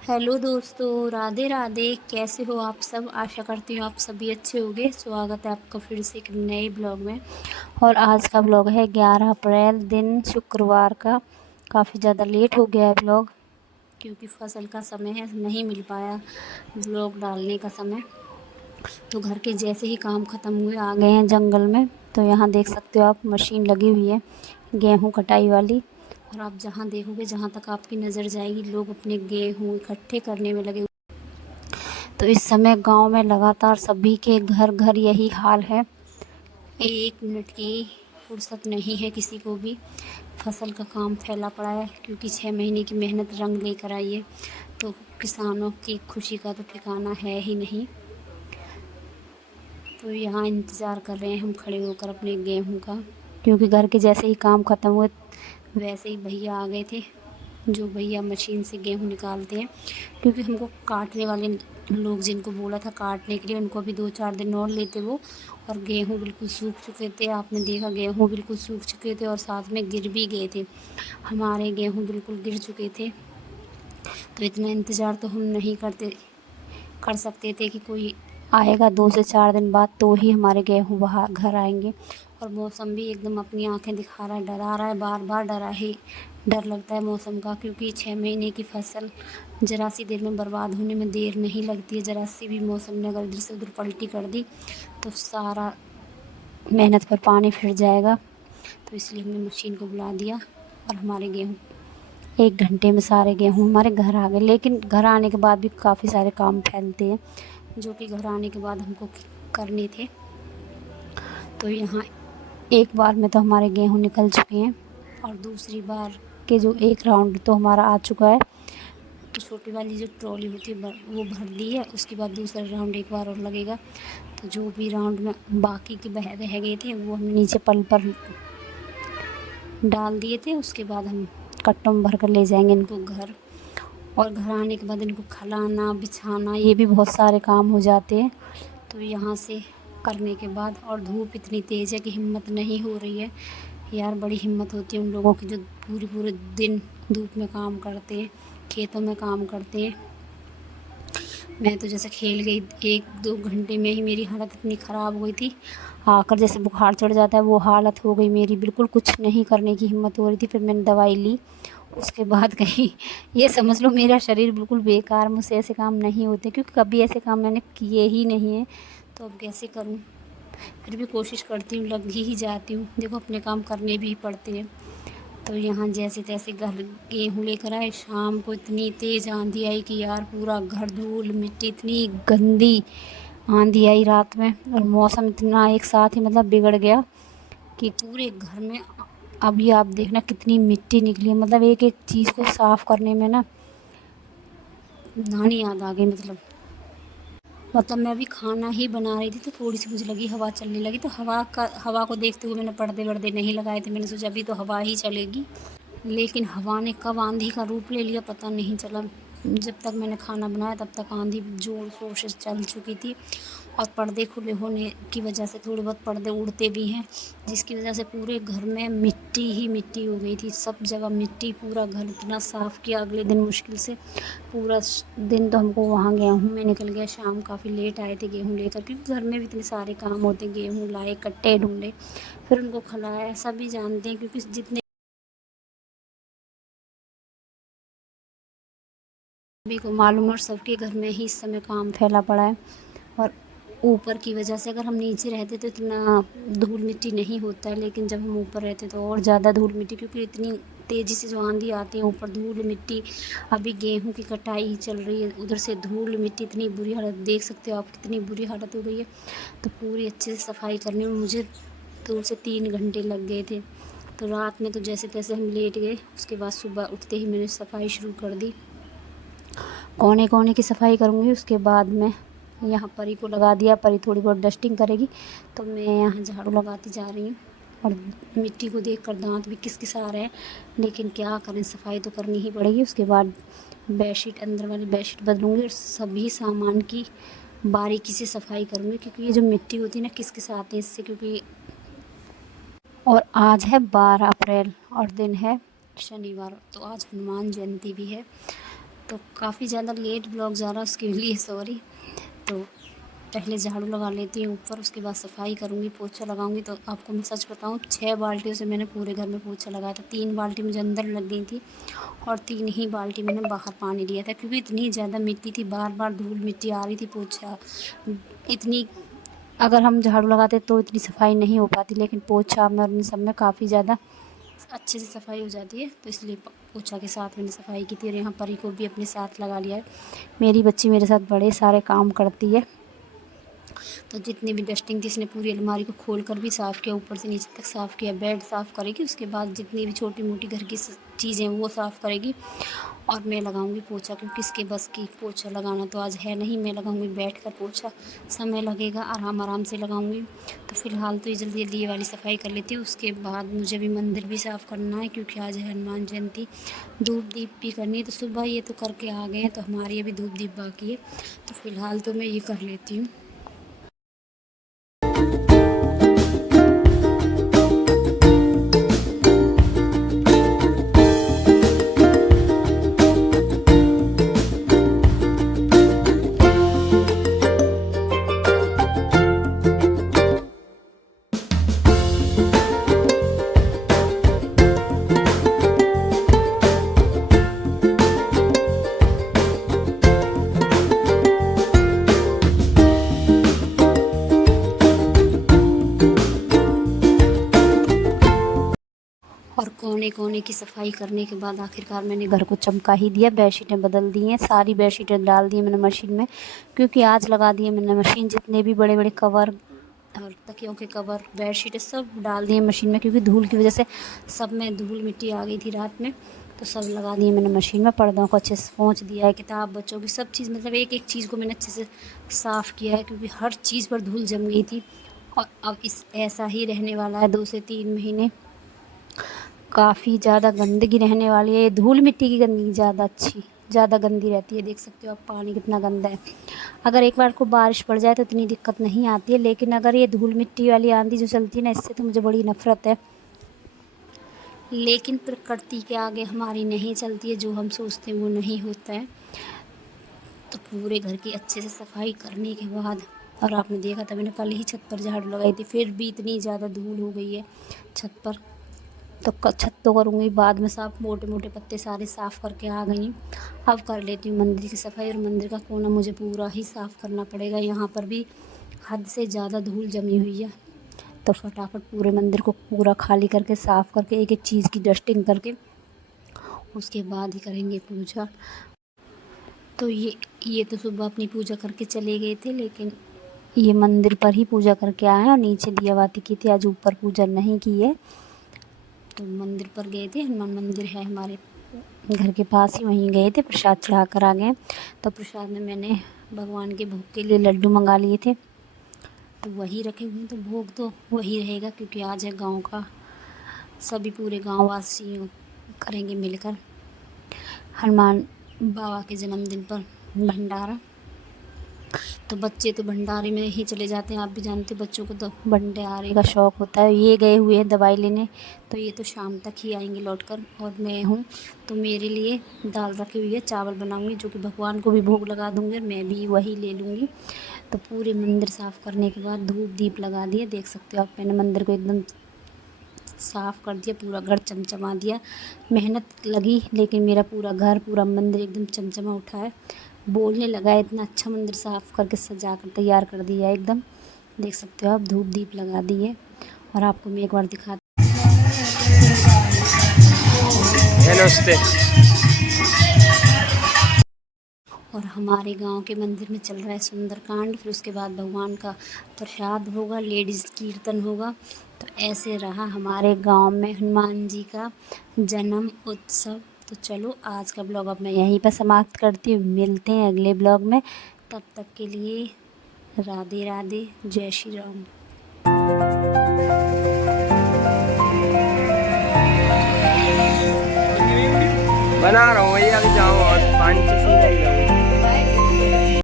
Hello दोस्तों, राधे राधे। कैसे हो आप सब? आशा करती हूँ आप सभी अच्छे होंगे। स्वागत है आपका फिर से एक नए ब्लॉग में। और आज का ब्लॉग है 11 अप्रैल दिन शुक्रवार का। काफ़ी ज़्यादा लेट हो गया है ब्लॉग, क्योंकि फसल का समय है, नहीं मिल पाया ब्लॉग डालने का समय। तो घर के जैसे ही काम ख़त्म हुए आ गए हैं जंगल में। तो यहाँ देख सकते हो आप, मशीन लगी हुई है गेहूँ कटाई वाली। और आप जहाँ देखोगे, जहाँ तक आपकी नज़र जाएगी, लोग अपने गेहूँ इकट्ठे करने में लगे। तो इस समय गांव में लगातार सभी के घर घर यही हाल है। एक मिनट की फुर्सत नहीं है किसी को भी। फसल का काम फैला पड़ा है, क्योंकि 6 महीने की मेहनत रंग लेकर आई है। तो किसानों की खुशी का तो ठिकाना है ही नहीं। तो यहाँ इंतज़ार कर रहे हैं हम खड़े होकर अपने गेहूं का, क्योंकि घर के जैसे ही काम ख़त्म हुए वैसे ही भैया आ गए थे, जो भैया मशीन से गेहूं निकालते हैं। क्योंकि हमको काटने वाले लोग जिनको बोला था काटने के लिए, उनको भी 2-4 दिन और लेते वो। और गेहूं बिल्कुल सूख चुके थे, आपने देखा गेहूं बिल्कुल सूख चुके थे और साथ में गिर भी गए थे। हमारे गेहूं बिल्कुल गिर चुके थे। तो इतना इंतज़ार तो हम नहीं कर सकते थे कि कोई आएगा 2 से 4 दिन बाद तो ही हमारे गेहूँ बाहर घर आएंगे। और मौसम भी एकदम अपनी आंखें दिखा रहा है, डरा रहा है, बार बार डर लगता है मौसम का। क्योंकि 6 महीने की फसल ज़रा सी देर में बर्बाद होने में देर नहीं लगती है। ज़रा सी भी मौसम ने अगर इधर से उधर पलटी कर दी तो सारा मेहनत पर पानी फिर जाएगा। तो इसलिए हमने मशीन को बुला दिया और हमारे गेहूँ 1 घंटे में सारे गेहूँ हमारे घर आ गए। लेकिन घर आने के बाद भी काफ़ी सारे काम फैलते हैं, जो कि घर आने के बाद हमको करने थे। तो यहाँ एक बार में तो हमारे गेहूँ निकल चुके हैं, और दूसरी बार के जो एक राउंड तो हमारा आ चुका है। तो छोटी वाली जो ट्रॉली होती है वो भर दी है। उसके बाद दूसरा राउंड एक बार और लगेगा। तो जो भी राउंड में बाकी के रह गए थे वो हम नीचे पल पर डाल दिए थे। उसके बाद हम कट्टों में भर कर ले जाएंगे इनको घर। और घर आने के बाद इनको खिलाना बिछाना, ये भी बहुत सारे काम हो जाते हैं। तो यहाँ से करने के बाद, और धूप इतनी तेज़ है कि हिम्मत नहीं हो रही है यार। बड़ी हिम्मत होती है उन लोगों की जो पूरे पूरे दिन धूप में काम करते हैं, खेतों में काम करते हैं। मैं तो जैसे खेल गई 1-2 घंटे में ही मेरी हालत इतनी ख़राब हो गई थी। आकर जैसे बुखार चढ़ जाता है वो हालत हो गई मेरी, बिल्कुल कुछ नहीं करने की हिम्मत हो रही थी। फिर मैंने दवाई ली। उसके बाद कहीं ये समझ लो मेरा शरीर बिल्कुल बेकार, मुझसे ऐसे काम नहीं होते, क्योंकि कभी ऐसे काम मैंने किए ही नहीं है। तो अब कैसे करूं? फिर भी कोशिश करती हूँ, लग ही जाती हूँ। देखो अपने काम करने भी पड़ते हैं। तो यहाँ जैसे तैसे घर गेहूँ लेकर आए। शाम को इतनी तेज़ आंधी आई कि यार पूरा घर धूल मिट्टी, इतनी गंदी आंधी आई रात में। और मौसम इतना एक साथ ही मतलब बिगड़ गया कि पूरे घर में अभी आप देखना कितनी मिट्टी निकली है। मतलब एक एक चीज़ को साफ़ करने में ना नानी याद आ गई। मतलब मैं अभी खाना ही बना रही थी तो थोड़ी सी मुझे लगी हवा चलने लगी। तो हवा को देखते हुए मैंने पर्दे वर्दे नहीं लगाए थे। मैंने सोचा अभी तो हवा ही चलेगी। लेकिन हवा ने कब आंधी का रूप ले लिया पता नहीं चला। जब तक मैंने खाना बनाया तब तक आंधी ज़ोर शोर से चल चुकी थी। और पर्दे खुले होने की वजह से थोड़े बहुत पर्दे उड़ते भी हैं, जिसकी वजह से पूरे घर में मिट्टी ही मिट्टी हो गई थी। सब जगह मिट्टी, पूरा घर इतना साफ़ किया अगले दिन मुश्किल से। पूरा दिन तो हमको वहाँ गेहूँ में निकल गया। शाम काफ़ी लेट आए थे गेहूँ लेकर, क्योंकि घर में भी इतने सारे काम होते। गेहूँ लाए, कट्टे ढूंढे, फिर उनको खिलाया। सभी जानते हैं, क्योंकि जितने सभी को मालूम है और सबके घर में ही इस समय काम फैला पड़ा है। और ऊपर की वजह से अगर हम नीचे रहते तो इतना धूल मिट्टी नहीं होता है, लेकिन जब हम ऊपर रहते तो और ज़्यादा धूल मिट्टी, क्योंकि इतनी तेज़ी से जो आंधी आती है ऊपर धूल मिट्टी। अभी गेहूं की कटाई चल रही है, उधर से धूल मिट्टी, इतनी बुरी हालत देख सकते हो आप, कितनी बुरी हालत हो गई है। तो पूरी अच्छे से सफाई करने में मुझे 2 से 3 घंटे लग गए थे। तो रात में तो जैसे तैसे हम लेट गए। उसके बाद सुबह उठते ही मैंने सफाई शुरू कर दी। कोने कोने की सफाई करूँगी। उसके बाद मैं यहाँ परी को लगा दिया, परी थोड़ी बहुत डस्टिंग करेगी। तो मैं यहाँ झाड़ू लगाती जा रही हूँ। और मिट्टी को देखकर दांत भी किसकिसा रहे हैं, लेकिन क्या करें, सफाई तो करनी ही पड़ेगी। उसके बाद बेडशीट, अंदर वाली बेडशीट बदलूँगी और सभी सामान की बारीकी से सफाई करूँगी, क्योंकि ये जो मिट्टी होती है ना किसकिसाती है इससे। क्योंकि और आज है 12 अप्रैल और दिन है शनिवार। तो आज हनुमान जयंती भी है। तो काफ़ी ज़्यादा लेट ब्लॉग जा रहा है, उसके लिए सॉरी। तो पहले झाड़ू लगा लेती हूँ ऊपर, उसके बाद सफाई करूँगी, पोछा लगाऊँगी। तो आपको मैं सच बताऊँ, 6 बाल्टियों से मैंने पूरे घर में पोछा लगाया था। 3 बाल्टी मुझे अंदर लग गई थी और 3 ही बाल्टी मैंने बाहर पानी लिया था, क्योंकि इतनी ज़्यादा मिट्टी थी, बार बार धूल मिट्टी आ रही थी। पोछा इतनी, अगर हम झाड़ू लगाते तो इतनी सफाई नहीं हो पाती, लेकिन पोछा में और इन सब में काफ़ी ज़्यादा अच्छे से सफाई हो जाती है। तो इसलिए पोछा के साथ मैंने सफाई की थी। और यहाँ परी को भी अपने साथ लगा लिया है। मेरी बच्ची मेरे साथ बड़े सारे काम करती है। तो जितनी भी डस्टिंग थी, इसने पूरी अलमारी को खोल कर भी साफ़ किया, ऊपर से नीचे तक साफ़ किया। बेड साफ़ करेगी, उसके बाद जितनी भी छोटी मोटी घर की चीज़ें वो साफ़ करेगी और मैं लगाऊंगी पोछा, क्योंकि इसके बस की पोछा लगाना तो आज है नहीं। मैं लगाऊंगी बैठकर पोछा, समय लगेगा, आराम आराम से लगाऊंगी। तो फ़िलहाल तो ये जल्दी जल्दी ये वाली सफाई कर लेती हूँ। उसके बाद मुझे भी मंदिर भी साफ़ करना है, क्योंकि आज है हनुमान जयंती। धूप दीप भी करनी है। तो सुबह ये तो करके आ गए हैं, तो हमारी अभी धूप दीप बाकी है। तो फ़िलहाल तो मैं ये कर लेती हूँ। और कोने कोने की सफाई करने के बाद आखिरकार मैंने घर को चमका ही दिया। बेडशीटें बदल दी हैं, सारी बेडशीटें डाल दी हैं मैंने मशीन में, क्योंकि आज लगा दिए मैंने मशीन। जितने भी बड़े बड़े कवर और तकियों के कवर, बेडशीटें सब डाल दिए मशीन में, क्योंकि धूल की वजह से सब में धूल मिट्टी आ गई थी रात में। तो सब लगा दिए मैंने मशीन में। पर्दों को अच्छे से पोंछ दिया है, किताब बच्चों की सब चीज़, मतलब एक एक चीज़ को मैंने अच्छे से साफ़ किया है, क्योंकि हर चीज़ पर धूल जम गई थी। और अब ऐसा ही रहने वाला है 2 से 3 महीने। काफ़ी ज़्यादा गंदगी रहने वाली है। ये धूल मिट्टी की गंदगी ज़्यादा गंदी रहती है। देख सकते हो आप पानी कितना गंदा है। अगर एक बार को बारिश पड़ जाए तो इतनी दिक्कत नहीं आती है, लेकिन अगर ये धूल मिट्टी वाली आंधी जो चलती है ना, इससे तो मुझे बड़ी नफ़रत है। लेकिन प्रकृति के आगे हमारी नहीं चलती है, जो हम सोचते हैं वो नहीं होता है। तो पूरे घर की अच्छे से सफाई करने के बाद, और आपने देखा था मैंने कल ही छत पर झाड़ू लगाई थी, फिर भी इतनी ज़्यादा धूल हो गई है छत पर। तो छत तो करूँगी बाद में साफ़, मोटे मोटे पत्ते सारे साफ़ करके आ गई हूँ। अब कर लेती हूँ मंदिर की सफाई। और मंदिर का कोना मुझे पूरा ही साफ़ करना पड़ेगा। यहाँ पर भी हद से ज़्यादा धूल जमी हुई है। तो फटाफट पूरे मंदिर को पूरा खाली करके, साफ़ करके, एक एक चीज़ की डस्टिंग करके, उसके बाद ही करेंगे पूजा। तो ये तो सुबह अपनी पूजा करके चले गए थे, लेकिन ये मंदिर पर ही पूजा करके आए हैं और नीचे दिया बाती की थी। आज ऊपर पूजा नहीं की है। तो मंदिर पर गए थे, हनुमान मंदिर है हमारे घर के पास ही, वहीं गए थे, प्रसाद चढ़ा कर आ गए। तो प्रसाद में मैंने भगवान के भोग के लिए लड्डू मंगा लिए थे, तो वही रखे हुए हैं। तो भोग तो वही रहेगा, क्योंकि आज है गांव का, सभी पूरे गांव वासी करेंगे मिलकर हनुमान बाबा के जन्मदिन पर भंडारा। तो बच्चे तो भंडारे में ही चले जाते हैं। आप भी जानते हैं बच्चों को तो भंडारे का शौक़ होता है। ये गए हुए हैं दवाई लेने, तो ये तो शाम तक ही आएंगे लौटकर। और मैं हूँ तो मेरे लिए दाल रखी हुई है, चावल बनाऊंगी, जो कि भगवान को भी भोग लगा दूंगी और मैं भी वही ले लूँगी। तो पूरे मंदिर साफ़ करने के बाद धूप दीप लगा दिए। देख सकते हो आप, मैंने मंदिर को एकदम साफ़ कर दिया, पूरा घर चमचमा दिया। मेहनत लगी, लेकिन मेरा पूरा घर, पूरा मंदिर एकदम चमचमा उठा है। बोलने लगा है, इतना अच्छा मंदिर साफ़ करके सजा कर तैयार कर दिया एकदम। देख सकते हो आप, धूप दीप लगा दिए। और आपको मैं एक बार दिखा, नमस्ते। और हमारे गांव के मंदिर में चल रहा है सुंदरकांड। फिर उसके बाद भगवान का प्रसाद होगा, लेडीज़ कीर्तन होगा। तो ऐसे रहा हमारे गांव में हनुमान जी का जन्म उत्सव। तो चलो, आज का ब्लॉग अब मैं यहीं पर समाप्त करती हूँ। मिलते हैं अगले ब्लॉग में, तब तक के लिए राधे राधे, जय श्री राम। बना रहा हूँ भैया, अभी जाऊँ और 5 से